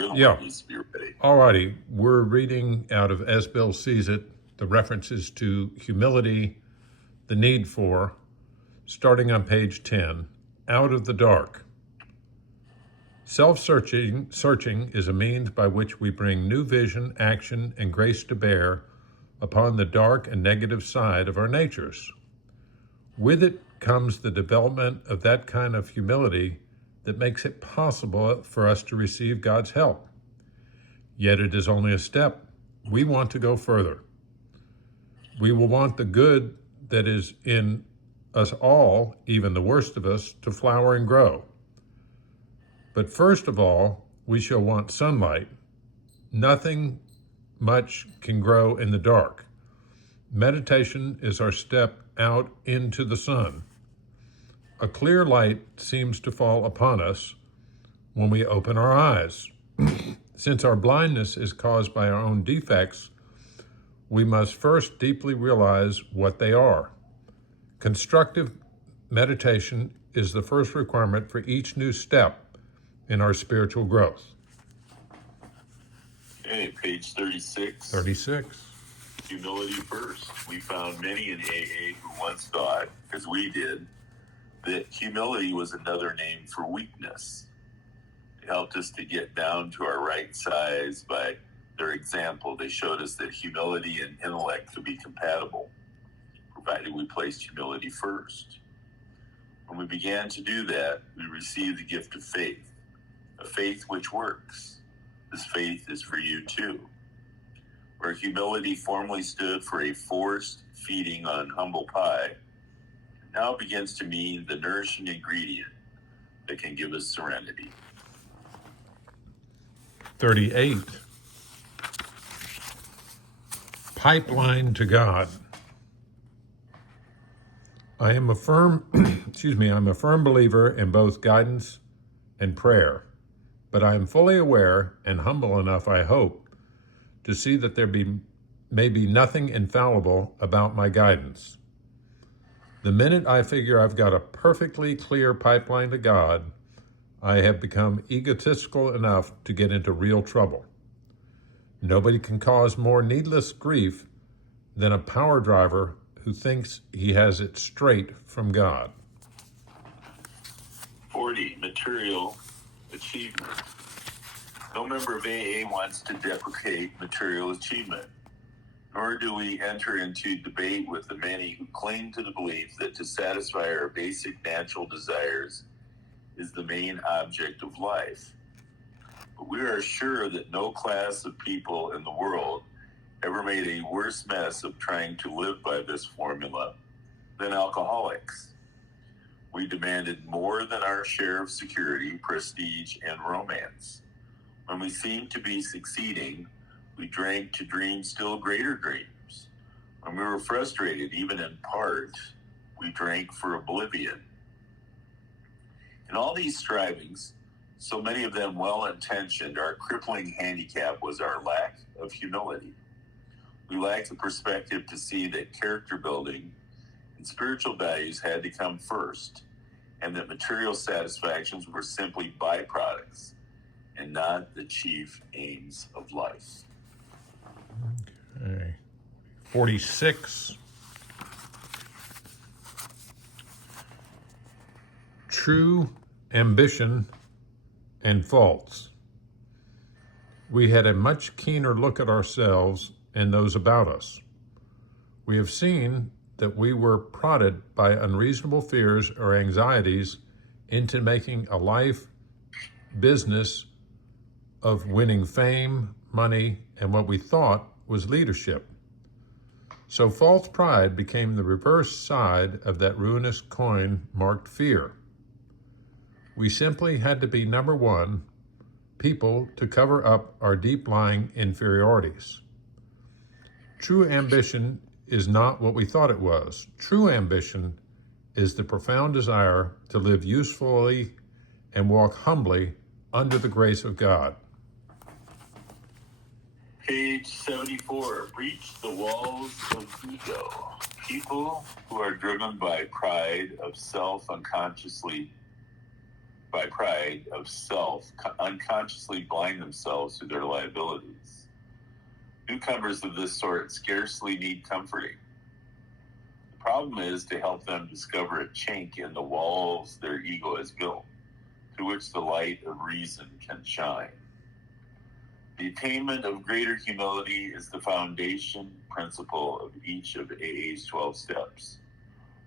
You're the one Yeah. who needs to be ready. Alrighty. We're reading out of As Bill Sees It, the references to humility, the need for, starting on page 10, Out of the Dark. Self-searching is a means by which we bring new vision, action, and grace to bear upon the dark and negative side of our natures. With it comes the development of that kind of humility that makes it possible for us to receive God's help. Yet it is only a step. We want to go further. We will want the good that is in us all, even the worst of us, to flower and grow. But first of all, we shall want sunlight. Nothing much can grow in the dark. Meditation is our step out into the sun. A clear light seems to fall upon us when we open our eyes. Since our blindness is caused by our own defects, we must first deeply realize what they are. Constructive meditation is the first requirement for each new step in our spiritual growth. Okay, page 36. 36. Humility first. We found many in AA who once thought, as we did, that humility was another name for weakness. It helped us to get down to our right size by their example. They showed us that humility and intellect could be compatible, provided we placed humility first. When we began to do that, we received the gift of faith, a faith which works. This faith is for you too. Where humility formerly stood for a forced feeding on humble pie, now begins to mean the nourishing ingredient that can give us serenity. 38. Pipeline to God. I'm a firm believer in both guidance and prayer, but I am fully aware and humble enough, I hope, to see that there may be nothing infallible about my guidance. The minute I figure I've got a perfectly clear pipeline to God, I have become egotistical enough to get into real trouble. Nobody can cause more needless grief than a power driver who thinks he has it straight from God. 40. Material achievement. No member of AA wants to deprecate material achievement, nor do we enter into debate with the many who cling to the belief that to satisfy our basic natural desires is the main object of life. But we are sure that no class of people in the world ever made a worse mess of trying to live by this formula than alcoholics. We demanded more than our share of security, prestige, and romance. When we seemed to be succeeding, we drank to dream still greater dreams. When we were frustrated, even in part, we drank for oblivion. In all these strivings, so many of them well-intentioned, our crippling handicap was our lack of humility. We lacked the perspective to see that character building and spiritual values had to come first, and that material satisfactions were simply byproducts and not the chief aims of life. Okay. 46. True ambition and faults. We had a much keener look at ourselves and those about us. We have seen that we were prodded by unreasonable fears or anxieties into making a life business of winning fame, money, and what we thought was leadership. So false pride became the reverse side of that ruinous coin marked fear. We simply had to be number one people to cover up our deep-lying inferiorities. True ambition is not what we thought it was. True ambition is the profound desire to live usefully and walk humbly under the grace of God. Page 74, breach the walls of ego. People who are driven by pride of self unconsciously by pride of self, unconsciously blind themselves to their liabilities. Newcomers of this sort scarcely need comforting. The problem is to help them discover a chink in the walls their ego has built, through which the light of reason can shine. The attainment of greater humility is the foundation principle of each of AA's 12 steps.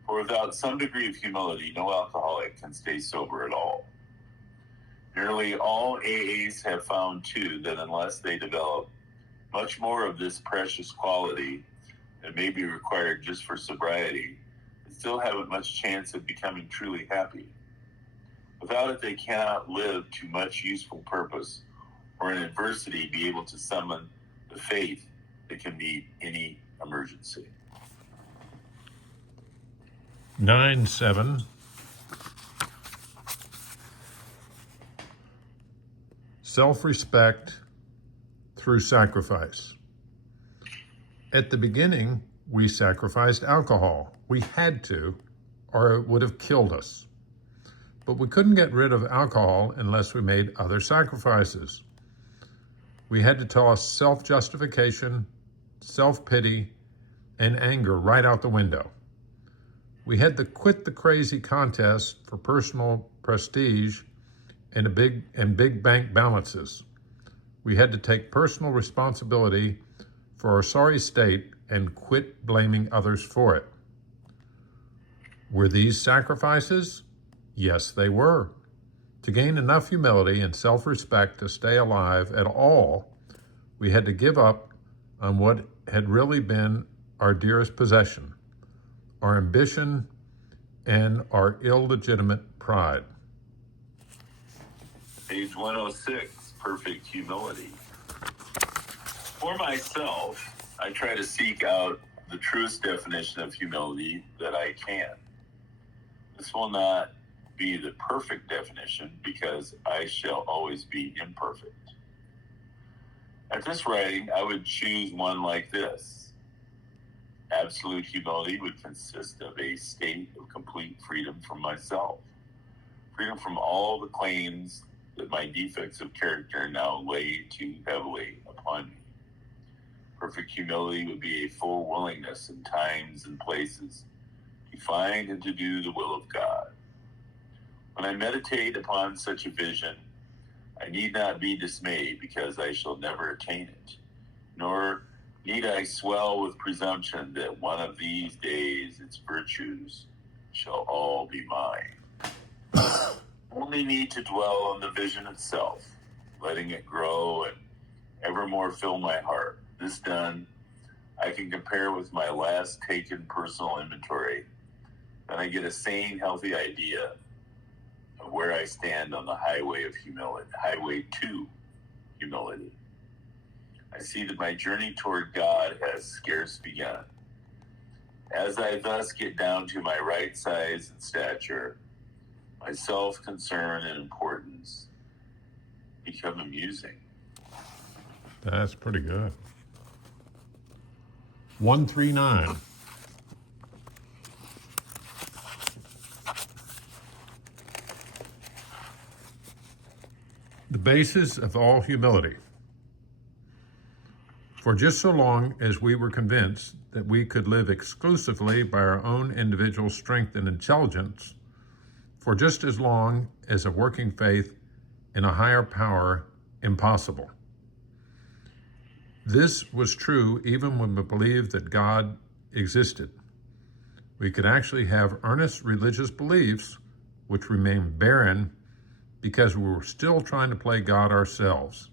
For without some degree of humility, no alcoholic can stay sober at all. Nearly all AAs have found, too, that unless they develop much more of this precious quality that may be required just for sobriety, they still haven't much chance of becoming truly happy. Without it, they cannot live to much useful purpose, or in adversity be able to summon the faith that can meet any emergency. 9-7. Self-respect through sacrifice. At the beginning, we sacrificed alcohol. We had to, or it would have killed us. But we couldn't get rid of alcohol unless we made other sacrifices. We had to toss self-justification, self-pity, and anger right out the window. We had to quit the crazy contest for personal prestige and big bank balances. We had to take personal responsibility for our sorry state and quit blaming others for it. Were these sacrifices? Yes, they were. To gain enough humility and self-respect to stay alive at all, we had to give up on what had really been our dearest possession, our ambition and our illegitimate pride. Page 106, perfect humility. For myself, I try to seek out the truest definition of humility that I can. This will not be the perfect definition because I shall always be imperfect. At this writing, I would choose one like this. Absolute humility would consist of a state of complete freedom from myself, freedom from all the claims that my defects of character now lay too heavily upon me. Perfect humility would be a full willingness in times and places to find and to do the will of God. When I meditate upon such a vision, I need not be dismayed because I shall never attain it, nor need I swell with presumption that one of these days its virtues shall all be mine. Only need to dwell on the vision itself, letting it grow and evermore fill my heart. This done, I can compare with my last taken personal inventory, and I get a sane, healthy idea of where I stand on the highway of humility, highway to humility. I see that my journey toward God has scarce begun. As I thus get down to my right size and stature, my self-concern and importance become amusing. That's pretty good. 139. The basis of all humility. For just so long as we were convinced that we could live exclusively by our own individual strength and intelligence, for just as long as a working faith in a higher power impossible. This was true even when we believed that God existed. We could actually have earnest religious beliefs which remained barren because we were still trying to play God ourselves.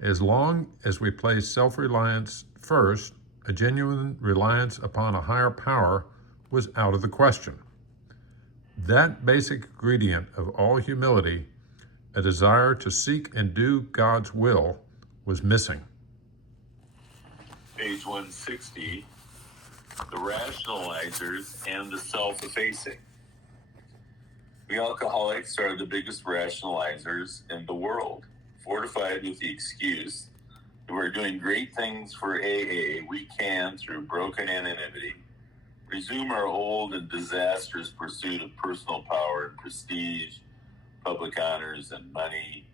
As long as we placed self-reliance first, a genuine reliance upon a higher power was out of the question. That basic ingredient of all humility, a desire to seek and do God's will, was missing. Page 160, the rationalizers and the self-effacing. We alcoholics are the biggest rationalizers in the world, fortified with the excuse that we're doing great things for AA. We can, through broken anonymity, resume our old and disastrous pursuit of personal power and prestige public honors, and money.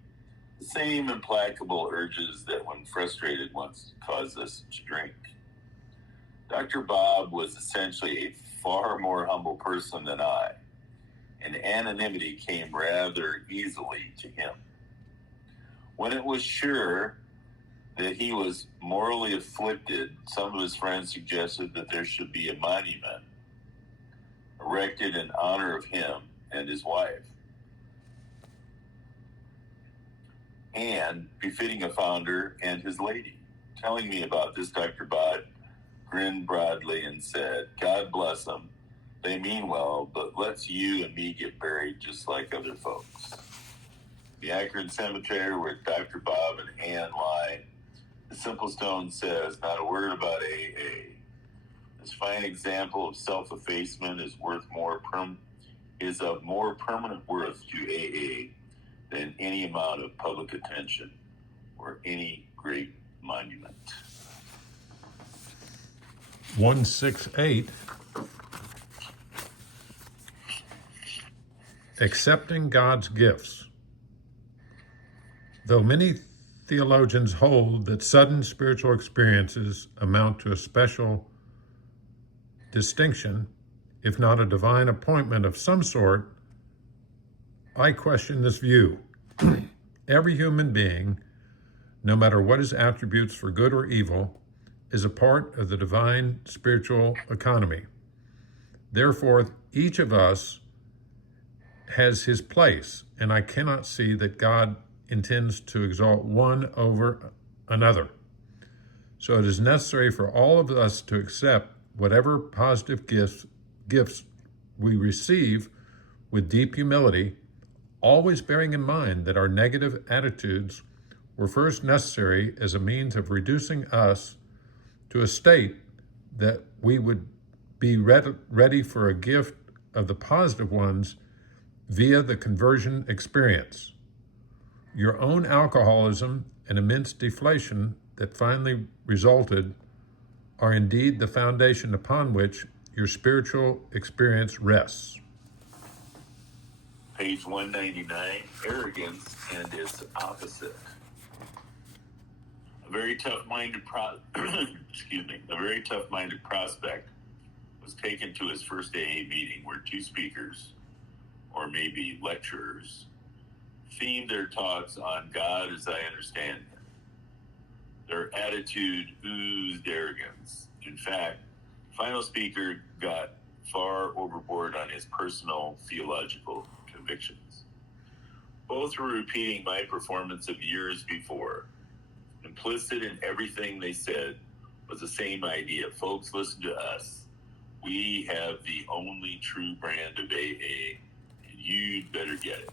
The same implacable urges that, when frustrated, once caused us to drink. Dr. Bob was essentially a far more humble person than I, and anonymity came rather easily to him. When it was sure that he was morally afflicted, some of his friends suggested that there should be a monument erected in honor of him and his wife, and befitting a founder and his lady. Telling me about this, Dr. Bob grinned broadly and said, "God bless them. They mean well, but let's you and me get buried just like other folks." The Akron Cemetery, where Dr. Bob and Ann lie, the simple stone says, "Not a word about AA." This fine example of self-effacement is of more permanent worth to AA than any amount of public attention or any great monument. 168. Accepting God's gifts. Though many theologians hold that sudden spiritual experiences amount to a special distinction, if not a divine appointment of some sort, I question this view. Every human being, no matter what his attributes for good or evil, is a part of the divine spiritual economy. Therefore, each of us has his place, and I cannot see that God intends to exalt one over another. So it is necessary for all of us to accept whatever positive gifts we receive with deep humility, always bearing in mind that our negative attitudes were first necessary as a means of reducing us to a state that we would be ready for a gift of the positive ones via the conversion experience. Your own alcoholism and immense deflation that finally resulted are indeed the foundation upon which your spiritual experience rests. Page 199, arrogance and its opposite. A very tough-minded prospect was taken to his first AA meeting where two speakers, or maybe lecturers, themed their talks on God as I understand him. Their attitude oozed arrogance. In fact, the final speaker got far overboard on his personal theological convictions. Both were repeating my performance of years before. Implicit in everything they said was the same idea. Folks, listen to us. We have the only true brand of AA, and you'd better get it.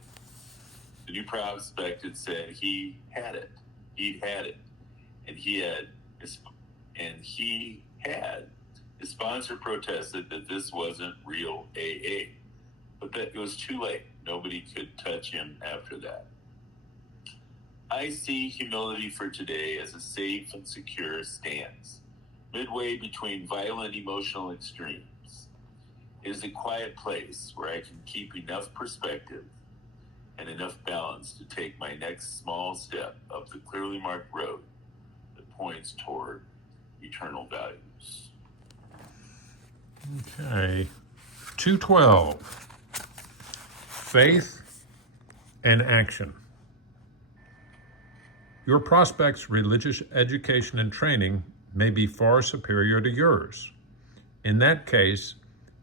The new prospect had said he had it. He'd had it. And he had. His sponsor protested that this wasn't real AA. But that it was too late. Nobody could touch him after that. I see humility for today as a safe and secure stance, midway between violent emotional extremes. It is a quiet place where I can keep enough perspective and enough balance to take my next small step up the clearly marked road that points toward eternal values. Okay. 212. Faith and action. Your prospect's religious education and training may be far superior to yours. In that case,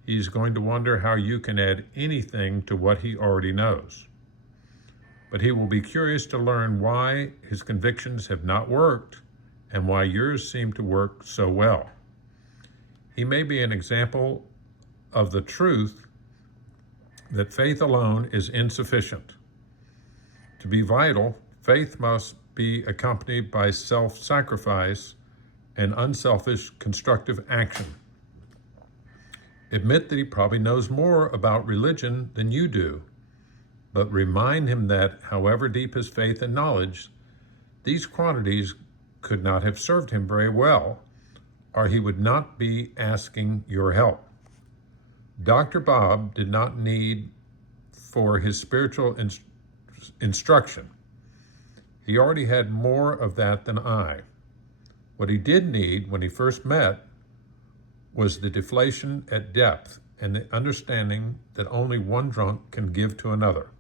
he's going to wonder how you can add anything to what he already knows. But he will be curious to learn why his convictions have not worked and why yours seem to work so well. He may be an example of the truth that faith alone is insufficient. To be vital, faith must be accompanied by self-sacrifice and unselfish constructive action. Admit that he probably knows more about religion than you do, but remind him that, however deep his faith and knowledge, these quantities could not have served him very well, or he would not be asking your help. Dr. Bob did not need for his spiritual instruction. He already had more of that than I. What he did need when he first met was the deflation at depth and the understanding that only one drunk can give to another.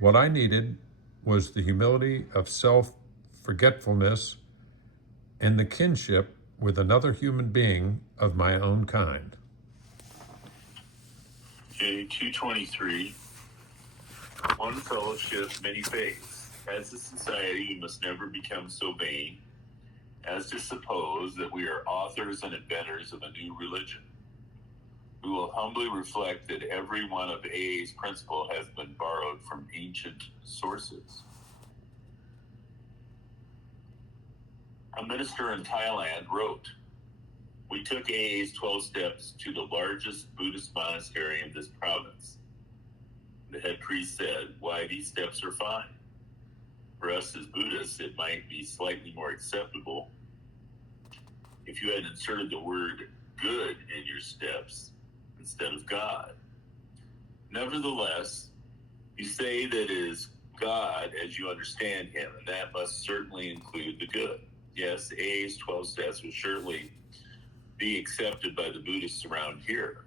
What I needed was the humility of self-forgetfulness and the kinship with another human being of my own kind. Okay, 223. One fellowship, many faiths. As a society, we must never become so vain as to suppose that we are authors and inventors of a new religion. We will humbly reflect that every one of AA's principles has been borrowed from ancient sources. A minister in Thailand wrote, "We took AA's 12 steps to the largest Buddhist monastery in this province. The head priest said, 'Why, these steps are fine. For us as Buddhists, it might be slightly more acceptable if you had inserted the word good in your steps instead of God. Nevertheless, you say that it is God as you understand him, and that must certainly include the good. Yes, AA's 12 steps will surely be accepted by the Buddhists around here.'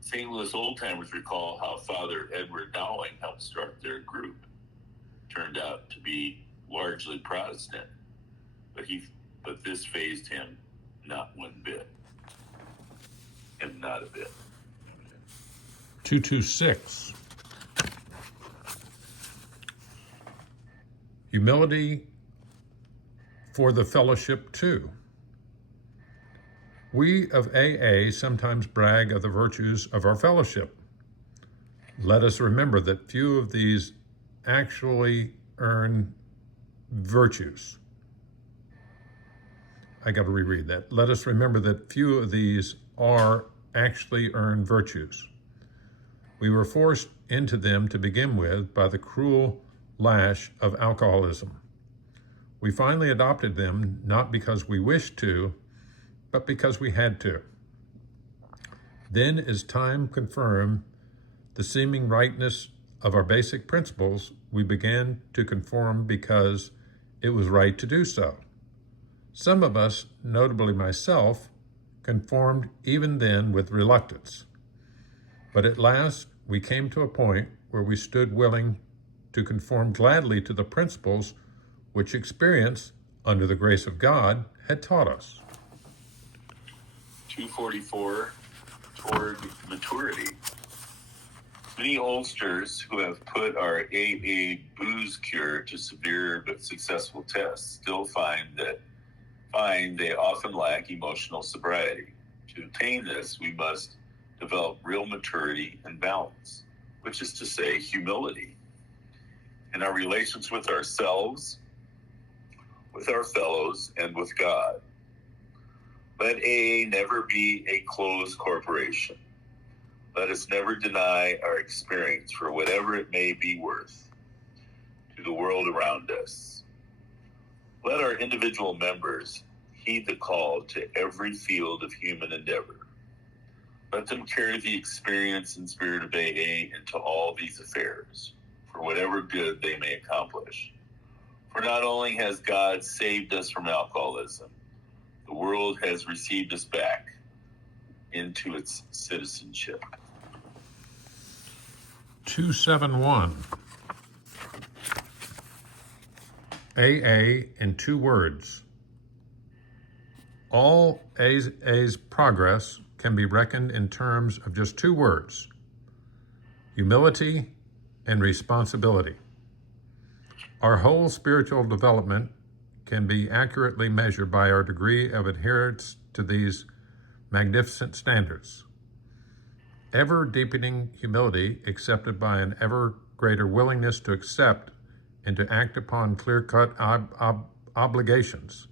St. Louis old-timers recall how Father Edward Dowling helped start their group. Turned out to be largely Protestant, but this fazed him not one bit. And not a bit. 226. Humility for the fellowship too. We of AA sometimes brag of the virtues of our fellowship. Let us remember that few of these actually earn virtues. I got to reread that. Let us remember that few of these are actually earned virtues. We were forced into them to begin with by the cruel lash of alcoholism. We finally adopted them not because we wished to, but because we had to. Then, as time confirmed the seeming rightness of our basic principles, we began to conform because it was right to do so. Some of us, notably myself, conformed even then with reluctance. But at last, we came to a point where we stood willing to conform gladly to the principles which experience, under the grace of God, had taught us. 244, toward maturity. Many oldsters who have put our AA booze cure to severe but successful tests still find they often lack emotional sobriety. To attain this, we must develop real maturity and balance, which is to say, humility, in our relations with ourselves, with our fellows, and with God. Let AA never be a closed corporation. Let us never deny our experience for whatever it may be worth to the world around us. Let our individual members heed the call to every field of human endeavor. Let them carry the experience and spirit of AA into all these affairs, for whatever good they may accomplish. For not only has God saved us from alcoholism, the world has received us back into its citizenship. 271. AA in 2 words. All AA's progress can be reckoned in terms of just 2 words: humility and responsibility. Our whole spiritual development can be accurately measured by our degree of adherence to these magnificent standards. Ever deepening humility, accepted by an ever greater willingness to accept and to act upon clear-cut obligations.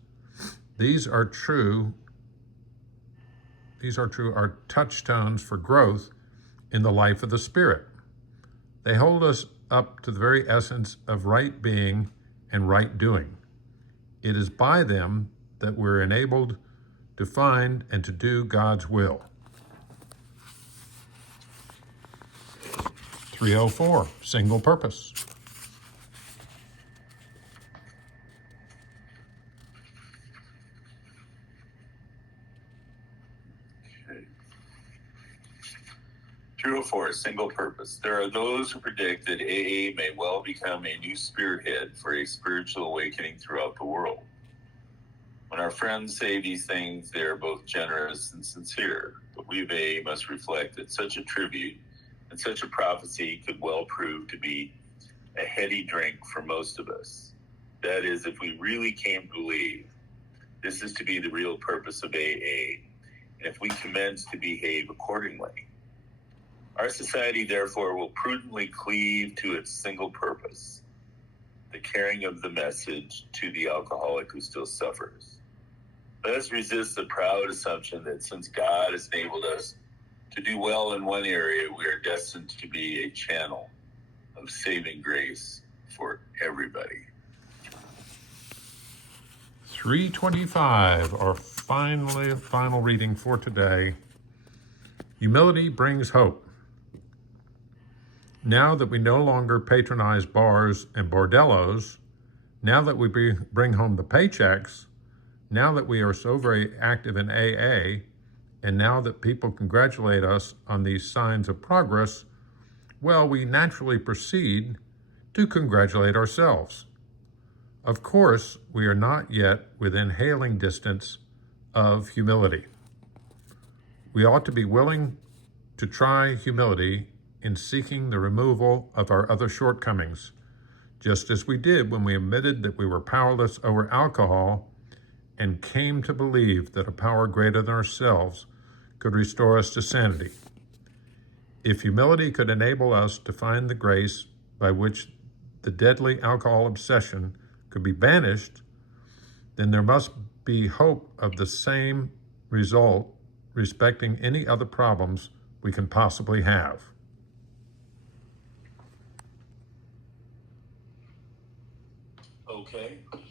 These are true are touchstones for growth in the life of the Spirit. They hold us up to the very essence of right being and right doing. It is by them that we're enabled to find and to do God's will. 304, single purpose. Okay. 204, single purpose. There are those who predict that AA may well become a new spearhead for a spiritual awakening throughout the world. When our friends say these things, they are both generous and sincere, but we of AA must reflect that such a tribute and such a prophecy could well prove to be a heady drink for most of us. That is, if we really came to believe this is to be the real purpose of AA, and if we commence to behave accordingly. Our society, therefore, will prudently cleave to its single purpose, the carrying of the message to the alcoholic who still suffers. Let us resist the proud assumption that since God has enabled us to do well in one area, we are destined to be a channel of saving grace for everybody. 325, our final reading for today. Humility brings hope. Now that we no longer patronize bars and bordellos, now that we bring home the paychecks, now that we are so very active in AA, and now that people congratulate us on these signs of progress, well, we naturally proceed to congratulate ourselves. Of course, we are not yet within hailing distance of humility. We ought to be willing to try humility in seeking the removal of our other shortcomings, just as we did when we admitted that we were powerless over alcohol and came to believe that a power greater than ourselves could restore us to sanity. If humility could enable us to find the grace by which the deadly alcohol obsession could be banished, then there must be hope of the same result respecting any other problems we can possibly have. Okay.